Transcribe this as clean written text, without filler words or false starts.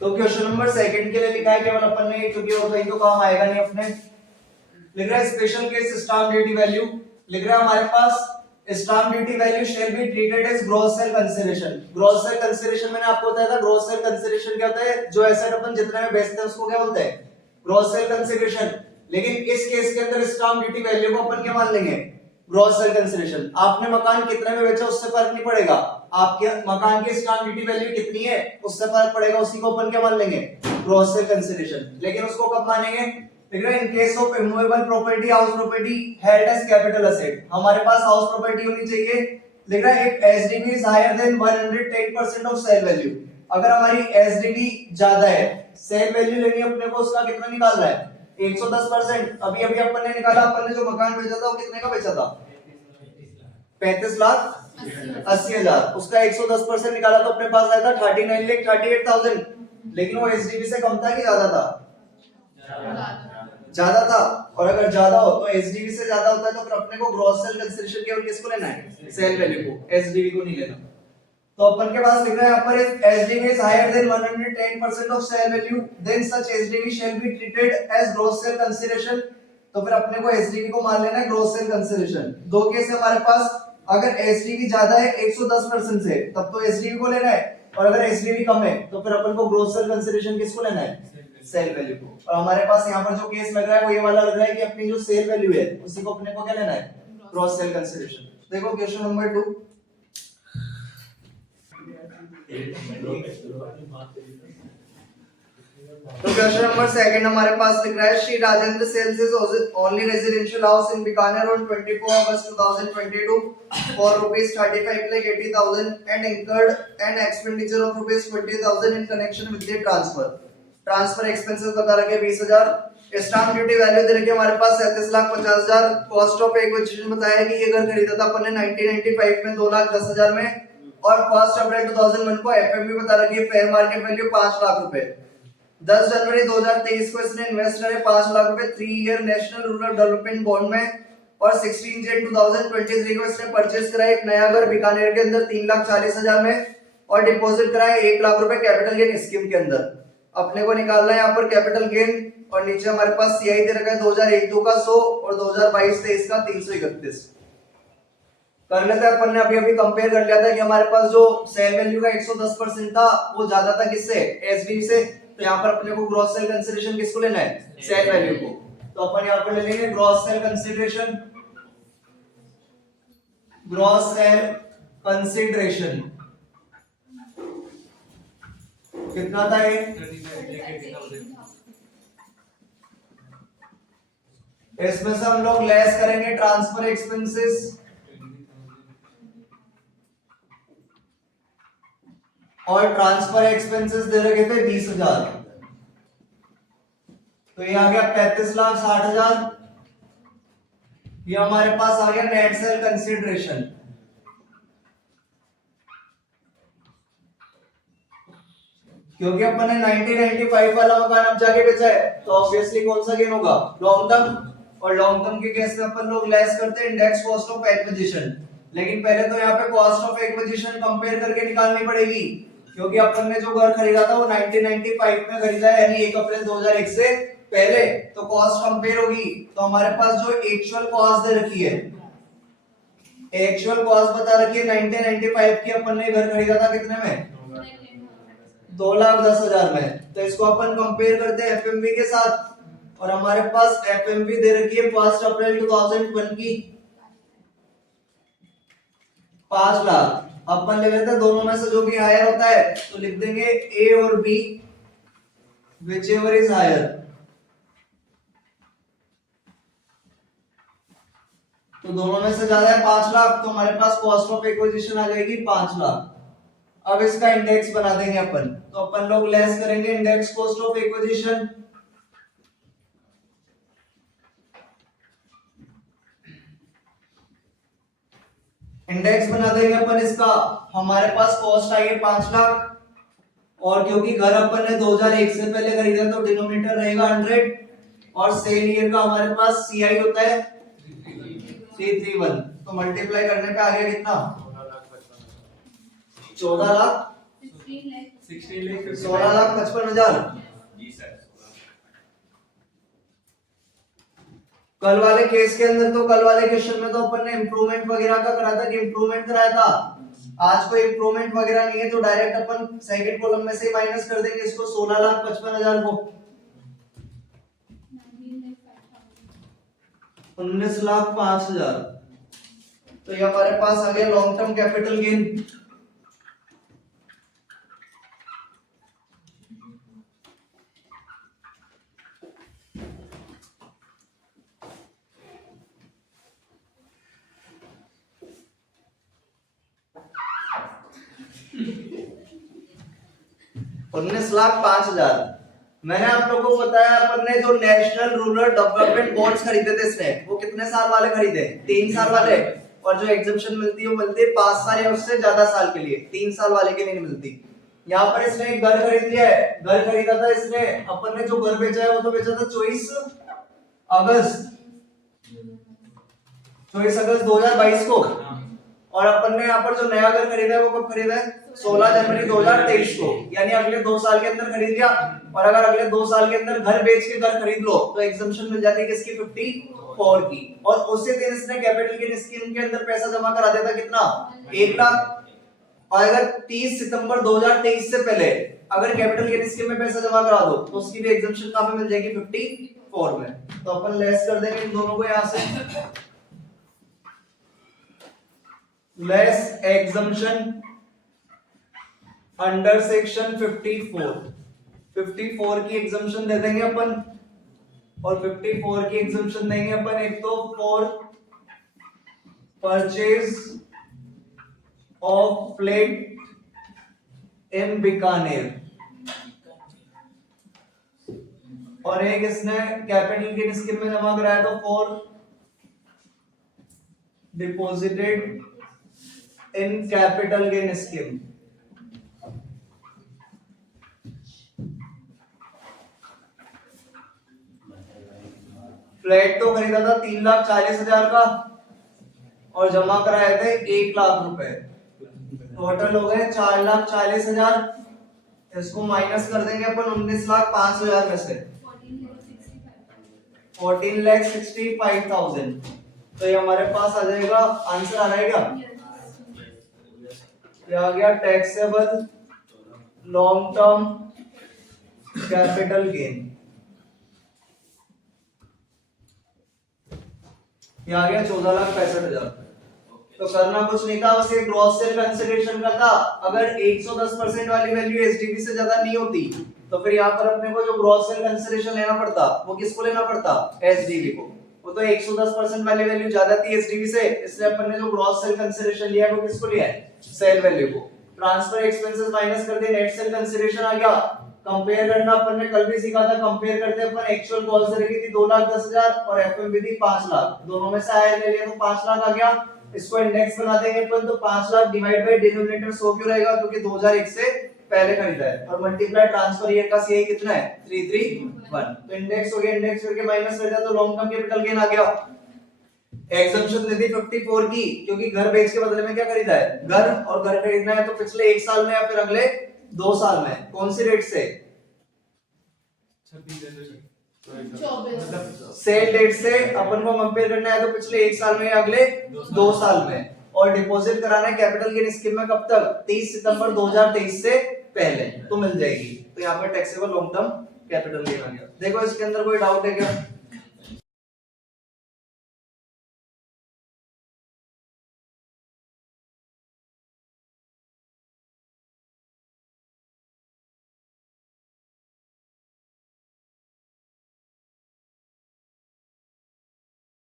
तो question number second के लिए लिखा है केवल अपन ने, क्योंकि और कहीं तो काम आएगा नहीं अपने। लिख रहा है special case stamp duty value, लिख रहा है हमारे पास stamp duty value shall be treated as gross sale consideration. Gross sale consideration मैंने आपको बताया था, ग्रॉस सेल कंसीडरेशन क्या होता है, जो एसेट अपन जितने में बेचते हैं उसको क्या बोलते हैं, ग्रॉस सेल कंसीडरेशन। लेकिन इस केस के अंदर स्टाम्प ड्यूटी वैल्यू को अपन क्या मान लेंगे, ग्रॉस सेल कंसीडरेशन। आपने मकान कितने में बेचा उससे फर्क नहीं पड़ेगा, आपके मकान की स्टाम्प ड्यूटी वैल्यू कितनी है उससे फर्क पड़ेगा, उसी को अपन क्या मान लेंगे, ग्रॉस सेल कंसीडरेशन। लेकिन उसको कब मानेंगे, in case of immovable property, house property held as capital asset, हमारे पास हाउस प्रॉपर्टी होनी चाहिए। लिख रहा है if SDV is higher than 110% of sale value, अगर हमारी एसडीवी ज्यादा है, सेल वैल्यू लेनी अपने को, उसका कितना निकालना है 110%। अभी अभी अपन ने निकाला, अपन ने जो मकान बेचा था वो कितने का बेचा था, 35,80,000, उसका 110% निकाला तो अपने पास आया था 39,38,000। लेकिन वो एसडीवी से कम था कि ज्यादा था, ज्यादा था। और अगर ज्यादा हो तो एसडीवी से ज्यादा होता है तो फिर अपने को ग्रॉस सेल कंसीडरेशन केवल किसको लेना है, सेल वैल्यू को, एसडीवी को नहीं लेना। तो अपन के पास लिख रहा है यहाँ पर if SDV is higher than 110% of sale value then such SDV shall be treated as gross sale consideration. तो फिर अपने को एसडीवी को मान लेना है ग्रॉस सेल कंसीडरेशन। दो केस है हमारे पास, अगर एसडीवी ज्यादा है 110% से तब तो एसडीवी को लेना है, और अगर एसडीवी कम है तो फिर अपन को ग्रॉस सेल कंसीडरेशन किसको लेना है, सेल वैल्यू को। और हमारे पास यहाँ पर जो केस लग रहा है वो ये वाला लग रहा है कि अपनी जो सेल वैल्यू है उसी को अपने को क्या लेना है, ग्रॉस सेल कंसीडरेशन। देखो क्वेश्चन नंबर 2, तो क्वेश्चन नंबर सेकंड हमारे पास लिख रहा है Shri Rajendra sales his only residential house in Bikaner on 24 August 2022 for ₹35,80,000 and incurred an expenditure of ₹20,000 in connection with the transfer. Transfer expenses बता रखे 20,000, स्टाम्प ड्यूटी वैल्यू दे रखी है हमारे पास 37,50,000, कॉस्ट ऑफ एक्विजिशन बताया कि ये घर खरीदा था अपन ने 1995 में 2,10,000 में, और 1 अप्रैल 2001 को एफएमवी बता रखी है फेयर मार्केट वैल्यू 5 लाख रुपए। 10 जनवरी 2023 को इसने इन्वेस्ट करे 5 लाख रुपए 3 year national rural development bond में, और 16 जनवरी 2023 को इसने परचेज करा एक नया घर बीकानेर के अंदर 3,40,000 में, और डिपॉजिट कराया 1 लाख रुपए कैपिटल गेन स्कीम के अंदर। अपने को निकालना है यहाँ पर कैपिटल गेन, और नीचे हमारे पास सीआई दे रखा है 2001-2 का 100 और 2022-23 का 331। कर लेते हैं अपन ने अभी अभी कंपेयर कर लिया था कि हमारे पास जो सेल वैल्यू का 110% था वो ज्यादा था किससे, एसडीवी से। तो यहाँ पर अपने को ग्रॉस सेल कंसीडरेशन किसको लेना है, सेल वैल्यू को। तो अपन यहाँ पर ले लेंगे gross sale consideration, gross sale consideration कितना था ये, इसमें से हम लोग लेस करेंगे ट्रांसफर एक्सपेंसेस, और ट्रांसफर एक्सपेंसेस दे रखे थे 20,000, तो ये आ गया 35,60,000। ये हमारे पास आ गया नेट सेल कंसीडरेशन। क्योंकि अपन ने 1995 वाला मकान अब जाके बेचा है तो ऑब्वियसली कौन सा गेन होगा, लॉन्ग टर्म, और लॉन्ग टर्म के केस में अपन लोग लेस करते हैं इंडेक्स कॉस्ट ऑफ एक्विजिशन। लेकिन पहले तो यहाँ पे कॉस्ट ऑफ एक्विजिशन कंपेयर करके निकालनी पड़ेगी, क्योंकि अपन ने जो घर खरीदा था वो 1995 में खरीदा है, यानी 1 अप्रैल 2001 से पहले, तो कॉस्ट कंपेयर होगी। तो हमारे पास जो एक्चुअल कॉस्ट दे रखी है, एक्चुअल कॉस्ट बता रखी है 1995 की, अपन ने घर खरीदा था कितने में, 2,10,000 में। तो इसको अपन कंपेयर करते हैं एफएमवी के साथ, और हमारे पास एफएमवी दे रखी है 1 अप्रैल 2001 की 5 लाख। अपन ले लेते हैं दोनों में से जो भी हायर होता है, तो लिख देंगे ए और बी whichever is higher। तो दोनों में से ज्यादा है 5 लाख, तो हमारे पास कॉस्ट ऑफ एक्विजिशन आ जाएगी 5 लाख। अब इसका इंडेक्स बना देंगे अपन, तो अपन लोग लेस करेंगे index cost of acquisition, index बना देंगे अपन इसका। हमारे पास कॉस्ट आई है 5 लाख, और क्योंकि घर अपन ने 2001 से पहले खरीदा तो डिनोमिनेटर रहेगा 100, और सेल ईयर का हमारे पास सीआई होता है 331, तो मल्टीप्लाई करने पे आ गया कितना, 14 लाख 16,55,000। जी सर। कल वाले केस के अंदर तो कल वाले क्वेश्चन में तो अपन ने इंप्रूवमेंट वगैरह का करा था कि इंप्रूवमेंट कराया था। आज कोई इंप्रूवमेंट वगैरह नहीं है तो डायरेक्ट अपन सेकंड कॉलम में से ही माइनस कर देंगे इसको 16,55,000 को। 19,05,000। तो ये हमारे पास आ गया लॉन्ग टर्म कैपिटल गेन। $19,05,000। मैंने आप लोगों को बताया अपन ने जो नेशनल रूरल डेवलपमेंट बॉन्ड्स खरीदे थे इसने वो कितने साल वाले खरीदे? 3 साल वाले। और जो एग्जम्पशन मिलती है वो मिलती है 5 साल या उससे ज्यादा साल के लिए, 3 साल वाले के लिए नहीं मिलती। यहाँ पर इसने एक घर खरीद लिया है। घर खरीदा था इसने, अपन ने जो घर बेचा है वो तो बेचा था 24 अगस्त 2022 को। और अपन ने यहाँ पर जो नया घर खरीदा है वो कब खरीदा है? 16 जनवरी 2023 को। यानी अगले 2 साल के अंदर खरीद लिया। और अगर अगले 2 साल के अंदर घर बेच के घर खरीद लो तो एग्जम्पशन मिल जाती है किसकी? 54 की। और उसी दिन इसने कैपिटल गेन स्कीम के अंदर पैसा जमा करा दिया था कितना? 1 लाख। और अगर 30 सितंबर 2023 से पहले अगर कैपिटल गेन स्कीम में पैसा जमा करा दो तो उसकी भी एग्जम्पशन कहां पे मिल जाएगी? 54 में। तो अपन लेस कर देंगे इन दोनों को यहां से। लेस एग्जम्पशन अंडर सेक्शन 54 की एग्जम्पशन दे देंगे अपन। और 54 की एग्जम्पशन देंगे अपन एक तो for purchase of flat in Bikaner, और एक इसने कैपिटल गेन स्कीम में जमा कराया तो for deposited in capital gain scheme. Flat तो खरीदा था 3,40,000 का और जमा कराए थे 1 लाख रुपए। टोटल हो गए 4,40,000। इसको माइनस कर देंगे अपन 19,05,000 में से, 14,65,000। तो ये हमारे पास आ जाएगा, आंसर आ जाएगा ये आ गया taxable long term capital gain. ये आ गया 14,65,000। तो करना कुछ नहीं था, बस एक ग्रॉस सेल कंसीडरेशन का था। अगर 110% वाली वैल्यू एसडीवी से ज्यादा नहीं होती तो फिर यहाँ पर अपने को जो ग्रॉस सेल कंसीडरेशन लेना पड़ता वो किसको लेना पड़ता? एसडीवी को। वो तो 110% वाली वैल्यू ज्यादा थी एसडीवी से, इसलिए अपन ने जो ग्रॉस सेल कंसीडरेशन लिया है वो किसको लिया है? सेल वैल्यू को। ट्रांसफर एक्सपेंसेस माइनस कर दिए, नेट सेल कंसीडरेशन आ गया। कंपेयर करना अपन ने कल भी सीखा था, कंपेयर करते अपन एक्चुअल कॉस्ट रखी थी 2,10,000 और एफएमवी थी 5 लाख। दोनों में से आया ले लिया तो 5 लाख आ गया। इसको इंडेक्स बना देंगे अपन तो 5 लाख डिवाइड बाय डिनोमिनेटर 100 क्यों रहेगा? क्योंकि 2001 से पहले खरीदा है। और मल्टीप्लाई ट्रांसफर ईयर का सीआई कितना है? 331। तो इंडेक्स हो गया, इंडेक्स करके माइनस कर दिया तो लॉन्ग टर्म कैपिटल गेन आ गया। एग्जम्पशन दे दी 54 की, क्योंकि घर बेच के बदले में क्या खरीदा है? घर। और घर खरीदना है तो पिछले 1 साल में या फिर अगले 2 साल में। कौन सी डेट से? सेल डेट से अपन को कंपेयर करना है तो पिछले 1 साल में या अगले 2 साल में। और डिपॉजिट कराना है कैपिटल गेन स्कीम में कब तक? 30 सितंबर 2023 से पहले तो मिल जाएगी। तो यहाँ पर taxable long term capital gain आ गया। देखो इसके अंदर कोई डाउट है क्या?